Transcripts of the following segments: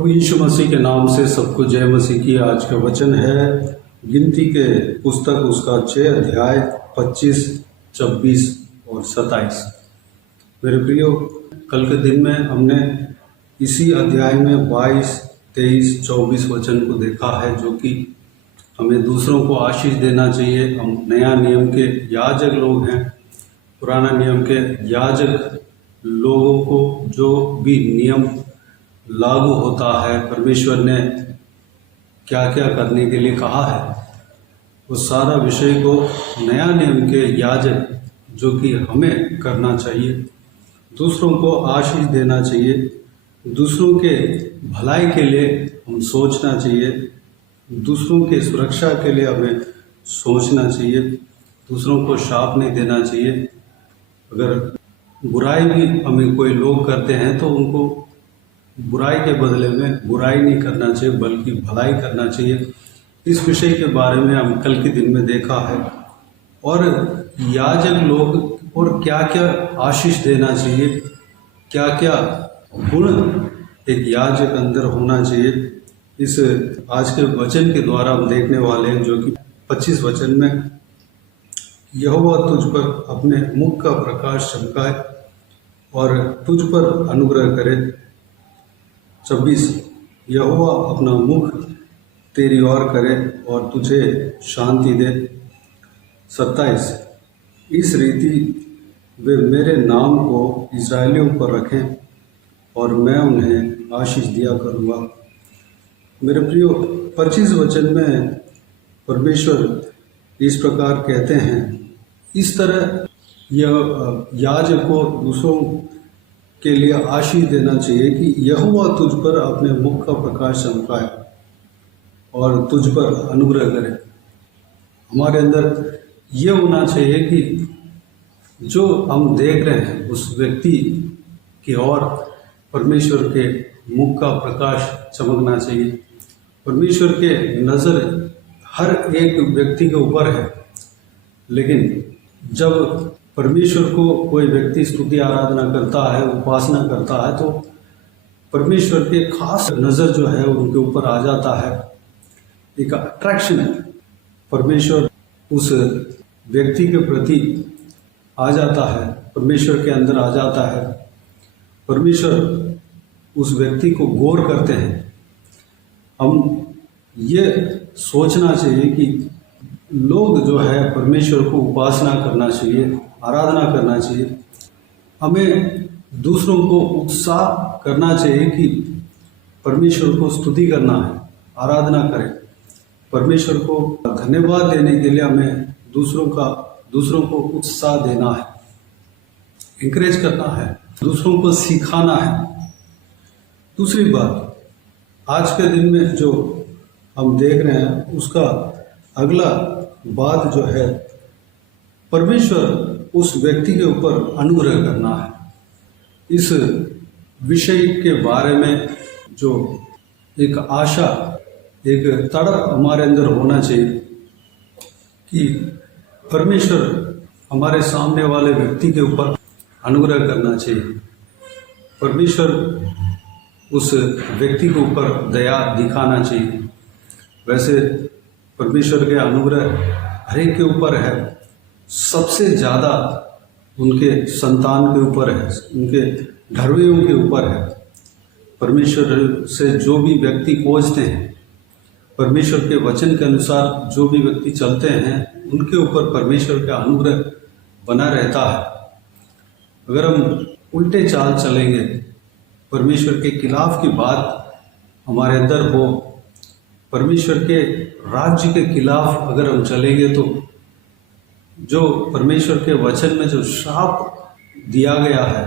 प्रभु यीशु मसीह के नाम से सबको जय मसीह की। आज का वचन है गिनती के पुस्तक उसका 6 अध्याय 25, 26 और 27। मेरे प्रियो, कल के दिन में हमने इसी अध्याय में 22, 23, 24 वचन को देखा है, जो कि हमें दूसरों को आशीष देना चाहिए। हम नया नियम के याजक लोग हैं। पुराना नियम के याजक लोगों को जो भी नियम लागू होता है, परमेश्वर ने क्या क्या करने के लिए कहा है, उस सारा विषय को नया नियम के याजक जो कि हमें करना चाहिए, दूसरों को आशीष देना चाहिए, दूसरों के भलाई के लिए हम सोचना चाहिए, दूसरों के सुरक्षा के लिए हमें सोचना चाहिए, दूसरों को शाप नहीं देना चाहिए। अगर बुराई भी हमें कोई लोग करते हैं तो उनको बुराई के बदले में बुराई नहीं करना चाहिए, बल्कि भलाई करना चाहिए। इस विषय के बारे में हम कल के दिन में देखा है। और याजक लोग और क्या क्या आशीष देना चाहिए, क्या क्या गुण एक याजक अंदर होना चाहिए, इस आज के वचन के द्वारा हम देखने वाले हैं, जो कि 25 वचन में यहोवा तुझ पर अपने मुख का प्रकाश चमकाए और तुझ पर अनुग्रह करे। 26, यहोवा अपना मुख तेरी ओर करे और तुझे शांति दे। 27, इस रीति वे मेरे नाम को इस्राएलियों पर रखें और मैं उन्हें आशीष दिया करूँगा। मेरे प्रियो, 25 वचन में परमेश्वर इस प्रकार कहते हैं, इस तरह यह याजक को दूसरों के लिए आशीष देना चाहिए कि यहोवा तुझ पर अपने मुख का प्रकाश चमकाए और तुझ पर अनुग्रह करे। हमारे अंदर यह होना चाहिए कि जो हम देख रहे हैं उस व्यक्ति की ओर परमेश्वर के मुख का प्रकाश चमकना चाहिए। परमेश्वर के नज़र हर एक व्यक्ति के ऊपर है, लेकिन जब परमेश्वर को कोई व्यक्ति स्तुति आराधना करता है, उपासना करता है, तो परमेश्वर के खास नज़र जो है उनके ऊपर आ जाता है। एक अट्रैक्शन है, परमेश्वर उस व्यक्ति के प्रति आ जाता है, परमेश्वर के अंदर आ जाता है। परमेश्वर उस व्यक्ति को गौर करते हैं। हम ये सोचना चाहिए कि लोग जो है परमेश्वर को उपासना करना चाहिए, आराधना करना चाहिए। हमें दूसरों को उत्साह करना चाहिए कि परमेश्वर को स्तुति करना है, आराधना करें। परमेश्वर को धन्यवाद देने के लिए हमें दूसरों को उत्साह देना है, इंकरेज करना है, दूसरों को सिखाना है। दूसरी बात, आज के दिन में जो हम देख रहे हैं उसका अगला बात जो है, परमेश्वर उस व्यक्ति के ऊपर अनुग्रह करना है। इस विषय के बारे में जो एक आशा, एक तड़प हमारे अंदर होना चाहिए कि परमेश्वर हमारे सामने वाले व्यक्ति के ऊपर अनुग्रह करना चाहिए। परमेश्वर उस व्यक्ति के ऊपर दया दिखाना चाहिए। वैसे परमेश्वर के अनुग्रह हर एक के ऊपर है, सबसे ज़्यादा उनके संतान के ऊपर है, उनके घरवालों के ऊपर है। परमेश्वर से जो भी व्यक्ति पहुँचते हैं, परमेश्वर के वचन के अनुसार जो भी व्यक्ति चलते हैं, उनके ऊपर परमेश्वर का अनुग्रह बना रहता है। अगर हम उल्टे चाल चलेंगे, परमेश्वर के खिलाफ की बात हमारे अंदर हो, परमेश्वर के राज्य के खिलाफ अगर हम चलेंगे, तो जो परमेश्वर के वचन में जो श्राप दिया गया है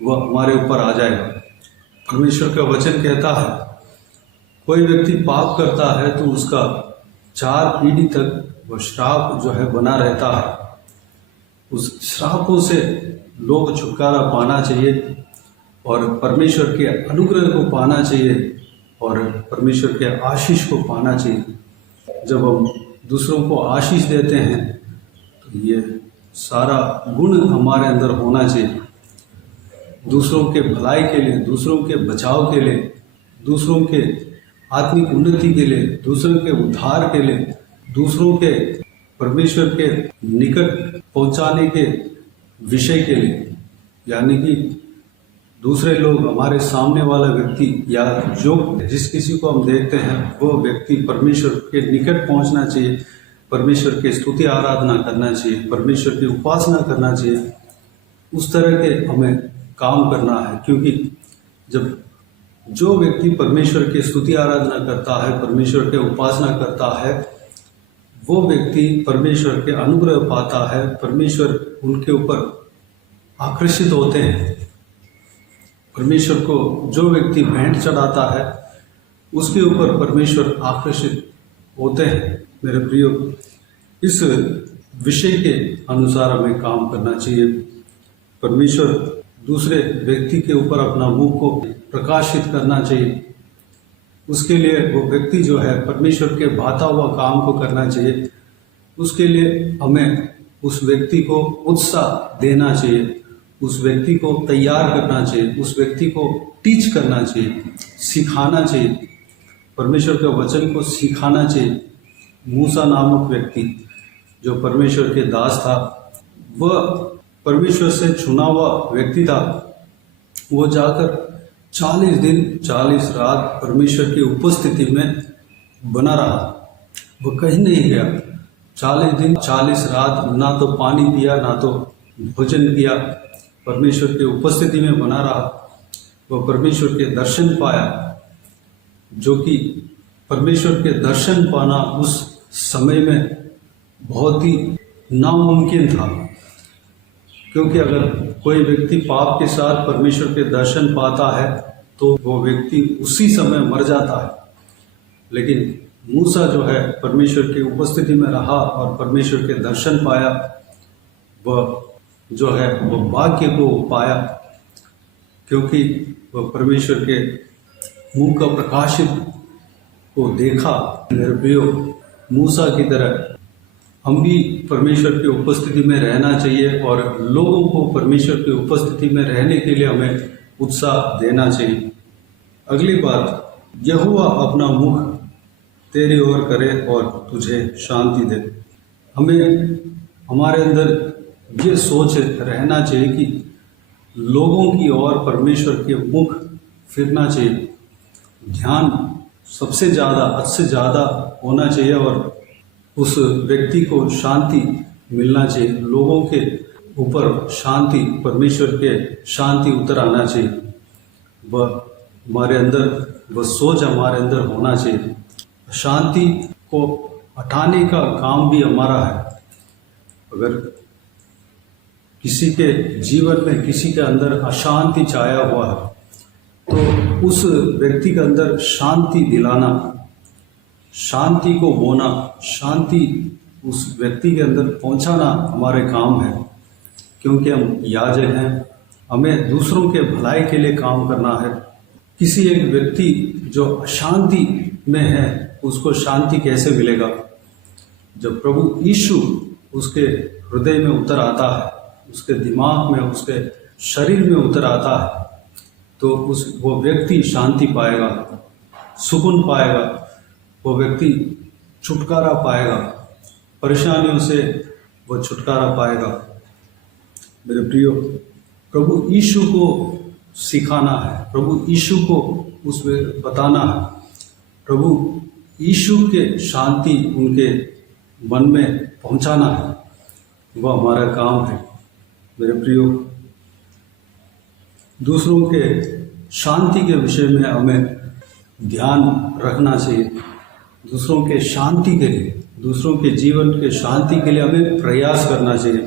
वह हमारे ऊपर आ जाएगा। परमेश्वर का वचन कहता है, कोई व्यक्ति पाप करता है तो उसका 4 पीढ़ी तक वह श्राप जो है बना रहता है। उस श्रापों से लोग छुटकारा पाना चाहिए और परमेश्वर के अनुग्रह को पाना चाहिए और परमेश्वर के आशीष को पाना चाहिए। जब हम दूसरों को आशीष देते हैं तो ये सारा गुण हमारे अंदर होना चाहिए। दूसरों के भलाई के लिए, दूसरों के बचाव के लिए, दूसरों के आत्मिक उन्नति के लिए, दूसरों के उद्धार के लिए, दूसरों के परमेश्वर के निकट पहुंचाने के विषय के लिए, यानी कि दूसरे लोग, हमारे सामने वाला व्यक्ति या जो जिस किसी को हम देखते हैं वो व्यक्ति परमेश्वर के निकट पहुंचना चाहिए, परमेश्वर की स्तुति आराधना करना चाहिए, परमेश्वर की उपासना करना चाहिए। उस तरह के हमें काम करना है, क्योंकि जब जो व्यक्ति परमेश्वर की स्तुति आराधना करता है, परमेश्वर के उपासना करता है, वो व्यक्ति परमेश्वर के अनुग्रह पाता है, परमेश्वर उनके ऊपर आकर्षित होते हैं। परमेश्वर को जो व्यक्ति भेंट चढ़ाता है उसके ऊपर परमेश्वर आकर्षित होते हैं। मेरे प्रियो, इस विषय के अनुसार हमें काम करना चाहिए। परमेश्वर दूसरे व्यक्ति के ऊपर अपना मुख को प्रकाशित करना चाहिए। उसके लिए वो व्यक्ति जो है परमेश्वर के भाता हुआ काम को करना चाहिए। उसके लिए हमें उस व्यक्ति को उत्साह देना चाहिए, उस व्यक्ति को तैयार करना चाहिए, उस व्यक्ति को टीच करना चाहिए, सिखाना चाहिए, परमेश्वर के वचन को सिखाना चाहिए। मूसा नामक व्यक्ति जो परमेश्वर के दास था, वह परमेश्वर से चुना हुआ व्यक्ति था। वो जाकर 40 दिन 40 रात परमेश्वर की उपस्थिति में बना रहा, वो कहीं नहीं गया। 40 दिन 40 रात ना तो पानी पिया ना तो भोजन किया, परमेश्वर की उपस्थिति में बना रहा। वह परमेश्वर के दर्शन पाया, जो कि परमेश्वर के दर्शन पाना उस समय में बहुत ही नामुमकिन था, क्योंकि अगर कोई व्यक्ति पाप के साथ परमेश्वर के दर्शन पाता है तो वो व्यक्ति उसी समय मर जाता है। लेकिन मूसा जो है परमेश्वर की उपस्थिति में रहा और परमेश्वर के दर्शन पाया, वह जो है वो भाग्य को पाया, क्योंकि वह परमेश्वर के मुंह का प्रकाशित को देखा। मेरे प्रियो, मूसा की तरह हम भी परमेश्वर की उपस्थिति में रहना चाहिए और लोगों को परमेश्वर की उपस्थिति में रहने के लिए हमें उत्साह देना चाहिए। अगली बात, यहोवा अपना मुख तेरी ओर करे और तुझे शांति दे। हमें हमारे अंदर ये सोच रहना चाहिए कि लोगों की ओर परमेश्वर के मुख फिरना चाहिए। ध्यान सबसे ज़्यादा, हद से ज़्यादा होना चाहिए और उस व्यक्ति को शांति मिलना चाहिए। लोगों के ऊपर शांति, परमेश्वर के शांति उतर आना चाहिए। वह हमारे अंदर, वह सोच हमारे अंदर होना चाहिए। शांति को हटाने का काम भी हमारा है। अगर किसी के जीवन में, किसी के अंदर अशांति छाया हुआ है, तो उस व्यक्ति के अंदर शांति दिलाना, शांति को बोना, शांति उस व्यक्ति के अंदर पहुंचाना हमारे काम है, क्योंकि हम याजक हैं। हमें दूसरों के भलाई के लिए काम करना है। किसी एक व्यक्ति जो अशांति में है, उसको शांति कैसे मिलेगा? जब प्रभु यीशु उसके हृदय में उतर आता है, उसके दिमाग में, उसके शरीर में उतर आता है, तो वो व्यक्ति शांति पाएगा, सुकून पाएगा, वो व्यक्ति छुटकारा पाएगा, परेशानियों से वो छुटकारा पाएगा। मेरे प्रियो, प्रभु यीशु को सिखाना है, प्रभु यीशु को उसमें बताना है, प्रभु यीशु के शांति उनके मन में पहुंचाना है, वह हमारा काम है। मेरे प्रियो, दूसरों के शांति के विषय में हमें ध्यान रखना चाहिए। दूसरों के शांति के लिए, दूसरों के जीवन के शांति के लिए हमें प्रयास करना चाहिए।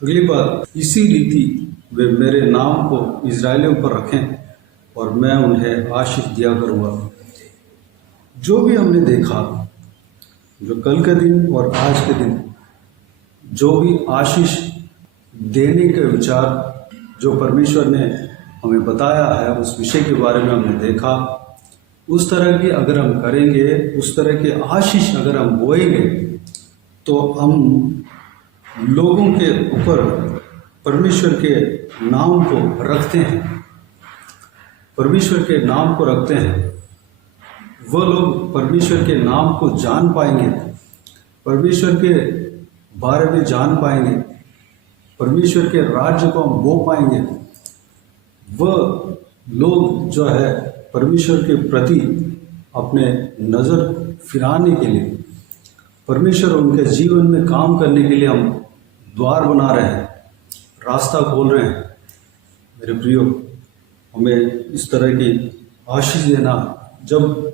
अगली बात, इसी रीति वे मेरे नाम को इजराइलियों पर रखें और मैं उन्हें आशीष दिया करूँगा। जो भी हमने देखा, जो कल के दिन और आज के दिन जो भी आशीष देने के विचार जो परमेश्वर ने हमें बताया है, उस विषय के बारे में हमने देखा, उस तरह की अगर हम करेंगे, उस तरह के आशीष अगर हम बोएंगे, तो हम लोगों के ऊपर परमेश्वर के नाम को रखते हैं, परमेश्वर के नाम को रखते हैं। वह लोग परमेश्वर के नाम को जान पाएंगे, परमेश्वर के बारे में जान पाएंगे, परमेश्वर के राज्य को हम बो पाएंगे। वह लोग जो है परमेश्वर के प्रति अपने नज़र फिराने के लिए, परमेश्वर उनके जीवन में काम करने के लिए हम द्वार बना रहे हैं, रास्ता खोल रहे हैं। मेरे प्रियो, हमें इस तरह की आशीष देना, जब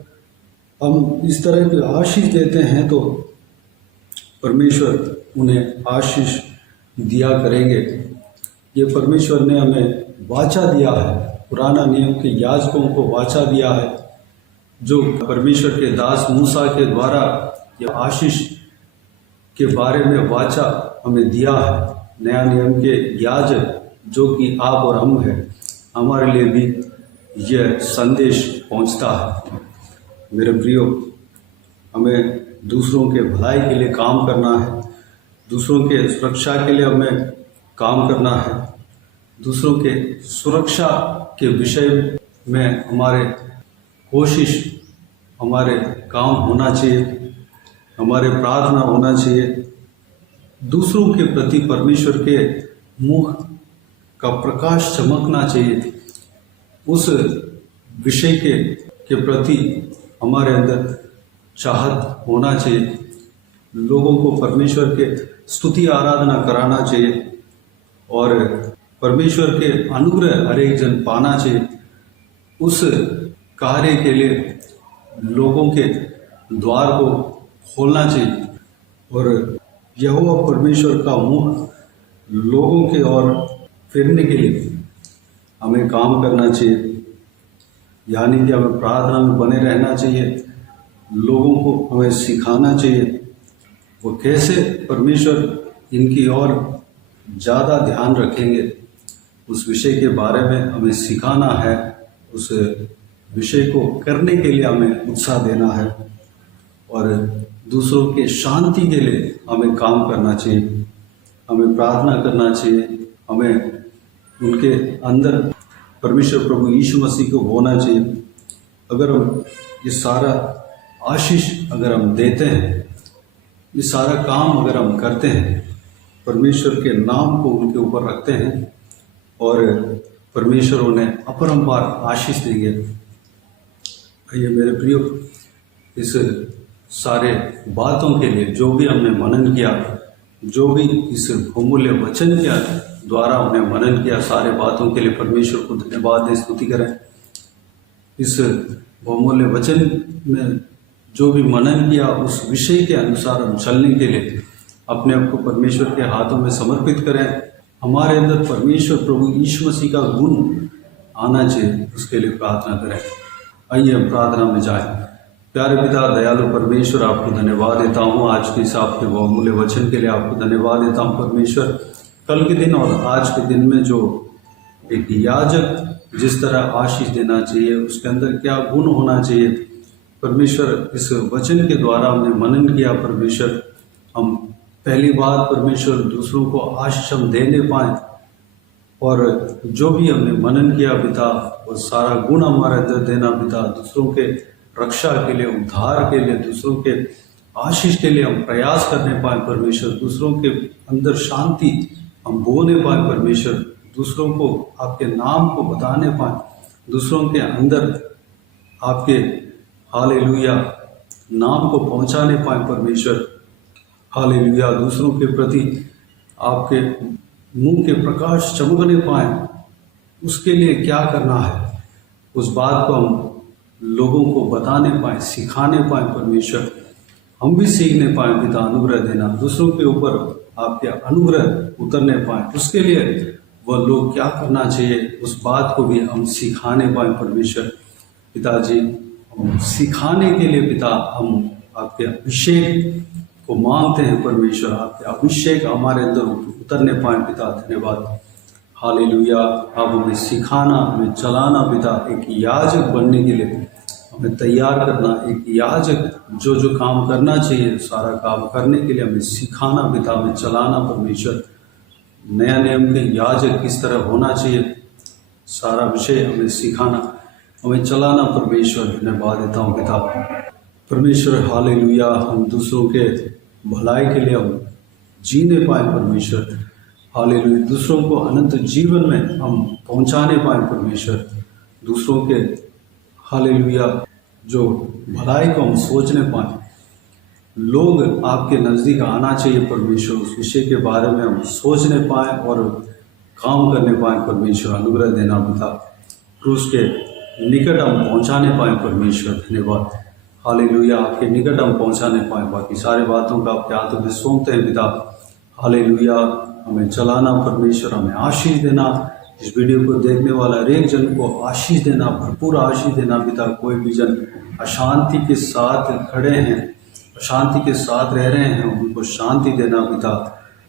हम इस तरह की आशीष देते हैं तो परमेश्वर उन्हें आशीष दिया करेंगे। ये परमेश्वर ने हमें वाचा दिया है, पुराना नियम के याजकों को वाचा दिया है, जो परमेश्वर के दास मूसा के द्वारा ये आशीष के बारे में वाचा हमें दिया है। नया नियम के याजक जो कि आप और हम हैं, हमारे लिए भी यह संदेश पहुंचता है। मेरे प्रियो, हमें दूसरों के भलाई के लिए काम करना है, दूसरों के सुरक्षा के लिए हमें काम करना है, दूसरों के सुरक्षा के विषय में हमारे कोशिश, हमारे काम होना चाहिए, हमारे प्रार्थना होना चाहिए। दूसरों के प्रति परमेश्वर के मुख का प्रकाश चमकना चाहिए। उस विषय के प्रति हमारे अंदर चाहत होना चाहिए। लोगों को परमेश्वर के स्तुति आराधना कराना चाहिए और परमेश्वर के अनुग्रह हर एक जन पाना चाहिए। उस कार्य के लिए लोगों के द्वार को खोलना चाहिए और यहोवा परमेश्वर का मुख लोगों के ओर फिरने के लिए हमें काम करना चाहिए। यानी कि हमें प्रार्थना में बने रहना चाहिए, लोगों को हमें सिखाना चाहिए वो कैसे परमेश्वर इनकी ओर ज़्यादा ध्यान रखेंगे। उस विषय के बारे में हमें सिखाना है, उस विषय को करने के लिए हमें उत्साह देना है और दूसरों के शांति के लिए हमें काम करना चाहिए, हमें प्रार्थना करना चाहिए, हमें उनके अंदर परमेश्वर प्रभु यीशु मसीह को होना चाहिए। अगर हम ये सारा आशीष अगर हम देते हैं, ये सारा काम अगर हम करते हैं, परमेश्वर के नाम को उनके ऊपर रखते हैं और परमेश्वर उन्हें अपरंपार आशीष देंगे। आइए मेरे प्रियो, इस सारे बातों के लिए जो भी हमने मनन किया, जो भी इस बहुमूल्य वचन के द्वारा हमने मनन किया, सारे बातों के लिए परमेश्वर को धन्यवाद दें, स्तुति करें। इस बहुमूल्य वचन में जो भी मनन किया, उस विषय के अनुसार हम चलने के लिए अपने आप को परमेश्वर के हाथों में समर्पित करें। हमारे अंदर परमेश्वर प्रभु यीशु मसीह का गुण आना चाहिए, उसके लिए प्रार्थना करें। आइए हम प्रार्थना में जाएं। प्यारे पिता दयालु परमेश्वर, आपको धन्यवाद देता हूँ आज के इस आपके बहुमूल्य वचन के लिए। आपको धन्यवाद देता हूँ परमेश्वर, कल के दिन और आज के दिन में जो एक याजक जिस तरह आशीष देना चाहिए, उसके अंदर क्या गुण होना चाहिए परमेश्वर, इस वचन के द्वारा हमने मनन किया परमेश्वर। हम पहली बात परमेश्वर दूसरों को आशीष हम देने पाएँ और जो भी हमने मनन किया पिता, वो सारा गुण हमारे अंदर देना पिता। दूसरों के रक्षा के लिए, उद्धार के लिए, दूसरों के आशीष के लिए हम प्रयास करने पाए परमेश्वर। दूसरों के अंदर शांति हम बोने पाए परमेश्वर, दूसरों को आपके नाम को बताने पाए, दूसरों के अंदर आपके हालेलुया नाम को पहुंचाने पाए परमेश्वर। हालेलुया, दूसरों के प्रति आपके मुंह के प्रकाश चमकने पाए, उसके लिए क्या करना है, उस बात को हम लोगों को बताने पाए, सिखाने पाए परमेश्वर। हम भी सीखने पाए पिता, अनुग्रह देना, दूसरों के ऊपर आपके अनुग्रह उतरने पाए, उसके लिए वह लोग क्या करना चाहिए, उस बात को भी हम सिखाने पाए परमेश्वर। पिताजी, हम सिखाने के लिए पिता हम आपके अभिषेक को मांगते हैं परमेश्वर। आपके अभिषेक हमारे अंदर उतरने पाए पिता, धन्यवाद। हालेलुया, आप हमें सिखाना, हमें चलाना पिता, एक याजक बनने के लिए हमें तैयार करना, एक याजक जो जो काम करना चाहिए सारा काम करने के लिए हमें सिखाना पिता, हमें चलाना परमेश्वर। नया नियम के याजक किस तरह होना चाहिए, सारा विषय हमें सिखाना। हमें चलाना परमेश्वर, धन्यवाद देता हूँ पिता परमेश्वर। हालेलुया। हम दूसरों के भलाई के लिए हम जीने पाए परमेश्वर। हालेलुया। दूसरों को अनंत जीवन में हम पहुंचाने पाए परमेश्वर। दूसरों के हालेलुया जो भलाई को हम सोचने पाए। लोग आपके नज़दीक आना चाहिए परमेश्वर, उस विषय के बारे में हम सोचने पाए और काम करने पाए परमेश्वर। अनुग्रह देना पिता। क्रूस के निकट हम पहुंचाने पाए परमेश्वर, धन्यवाद। हालेलुया। आपके निकट हम पहुंचाने पाए। बाकी सारी बातों का आपके हाथों में सौंपते हैं पिता। हालेलुया। हमें चलाना परमेश्वर, हमें आशीष देना। इस वीडियो को देखने वाला हर एक जन को आशीष देना, भरपूर आशीष देना पिता। कोई भी जन अशांति के साथ खड़े हैं, शांति के साथ रह रहे हैं, उनको शांति देना पिता।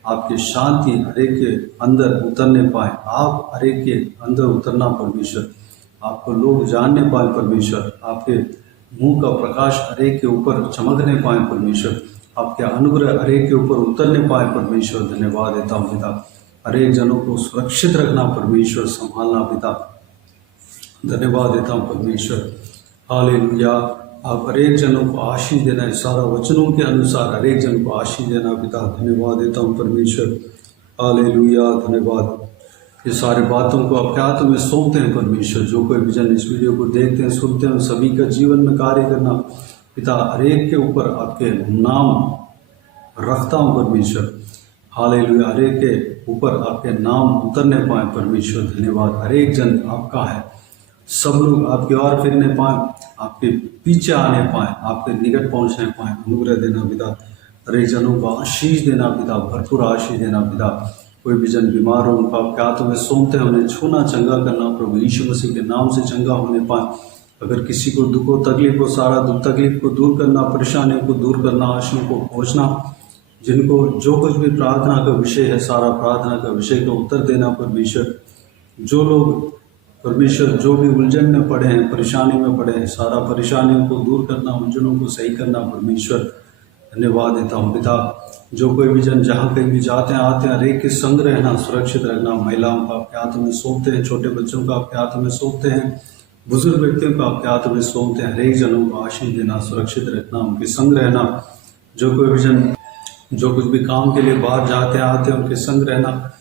आपकी शांति हर एक के अंदर उतरने पाए। आप हर एक के अंदर उतरना परमेश्वर। आपको लोग जानने पाए परमेश्वर। आपके मुंह का प्रकाश हर एक के ऊपर चमकने पाए परमेश्वर। आपके अनुग्रह हर एक के ऊपर उतरने पाए परमेश्वर। धन्यवाद देता हूँ पिता। हर एक जनों को सुरक्षित रखना परमेश्वर, संभालना पिता। धन्यवाद देता हूँ परमेश्वर। हालेलुया। आप हर एक जनों को आशीष देना है, सारा वचनों के अनुसार हर एक जन को आशीष देना पिता। धन्यवाद देता हूँ परमेश्वर। हालेलुया। धन्यवाद। ये सारी बातों को आपके हाथों में सौंपते हैं परमेश्वर। जो कोई भी जन इस वीडियो को देखते हैं, सुनते हैं, सभी का जीवन में कार्य करना पिता। हर एक के ऊपर आपके नाम रखता हूँ परमेश्वर। हालेलुया। हर एक के ऊपर आपके नाम उतरने पाए परमेश्वर। धन्यवाद। हर एक जन आपका है। सब लोग आपकी ओर फिरने पाए, आपके पीछे आने पाए, आपके निकट पहुंचने पाए। अनुग्रह देना पिता। हर एक जनों को आशीष देना पिता, भरपूर आशीष देना पिता। कोई भी जन बीमार हो, उनको आपके हाथों में सौंपते हैं, उन्हें छूना, चंगा करना प्रभु यीशु मसीह के नाम से चंगा होने पाए। अगर किसी को दुख हो, तकलीफ हो, सारा दुख तकलीफ को दूर करना, परेशानियों को दूर करना, आशयों को पहुँचना। जिनको जो कुछ भी प्रार्थना का विषय है, सारा प्रार्थना का विषय का उत्तर देना परमेश्वर। जो लोग परमेश्वर जो भी उलझन में पड़े हैं, परेशानी में पड़े हैं, सारा परेशानियों को दूर करना, उलझनों को सही करना परमेश्वर। धन्यवाद देता हूँ पिता। जो कोई भी जन जहाँ कहीं भी जाते हैं, आते हैं, हर एक के संग रहना, सुरक्षित रहना। महिलाओं को आपके हाथों में सौंपते हैं, छोटे बच्चों को आपके हाथों में सौंपते हैं, बुजुर्ग व्यक्तियों को आपके हाथों में सौंपते हैं। हर एक जनों को आशीष देना, सुरक्षित रखना, उनके संग रहना। जो कोई भी जन जो कुछ भी काम के लिए बाहर जाते हैं, आते हैं, उनके संग रहना।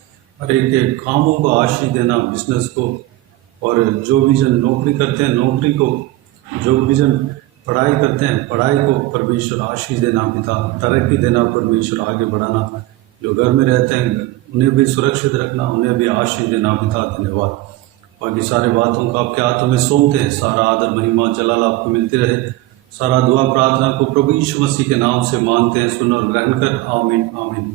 हर एक के कामों को आशीष देना, बिजनेस को। और जो भी जन नौकरी करते हैं, नौकरी को। जो भी जन पढ़ाई करते हैं, पढ़ाई को परमेश्वर आशीष देना पिता। तरक्की देना परमेश्वर, आगे बढ़ाना। जो घर में रहते हैं उन्हें भी सुरक्षित रखना, उन्हें भी आशीष देना पिता। धन्यवाद। बाकी सारे बातों को आपके हाथों में सौंपते हैं। सारा आदर महिमा जलाल आपको मिलती रहे। सारा दुआ प्रार्थना को प्रभु यीशु मसीह के नाम से मांगते हैं, सुन और ग्रहण कर। आमीन आमीन।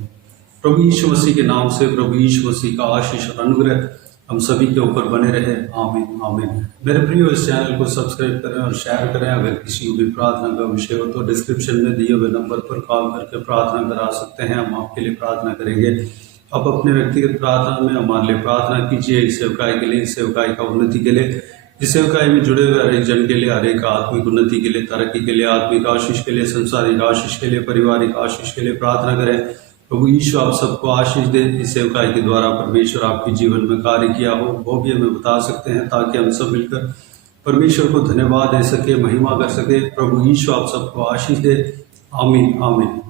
प्रभु यीशु मसीह के नाम से प्रभु यीशु मसीह का आशीष और अनुग्रह हम सभी के ऊपर बने रहे। आमीन आमीन। मेरे प्रियो, इस चैनल को सब्सक्राइब करें और शेयर करें। अगर किसी को भी प्रार्थना का विषय हो तो डिस्क्रिप्शन में दिए हुए नंबर पर कॉल करके प्रार्थना करा सकते हैं। हम आपके लिए प्रार्थना करेंगे। आप अपने व्यक्तिगत प्रार्थना में हमारे लिए प्रार्थना कीजिए, इस सेवकाई के लिए, इस सेवकाई का उन्नति के लिए, इस सेवकाई में जुड़े हुए हर एक जन के लिए, हर एक आत्मिक उन्नति के लिए, तरक्की के लिए, आत्मिक आशीष के लिए, संसारिक आशीष के लिए, पारिवारिक आशीष के लिए प्रार्थना करें। प्रभु यीशु आप सबको आशीष दे। इस सेवकाई के द्वारा परमेश्वर आपके जीवन में कार्य किया हो वो भी हमें बता सकते हैं, ताकि हम सब मिलकर परमेश्वर को धन्यवाद दे सके, महिमा कर सके। प्रभु यीशु आप सबको आशीष दे। आमीन आमीन।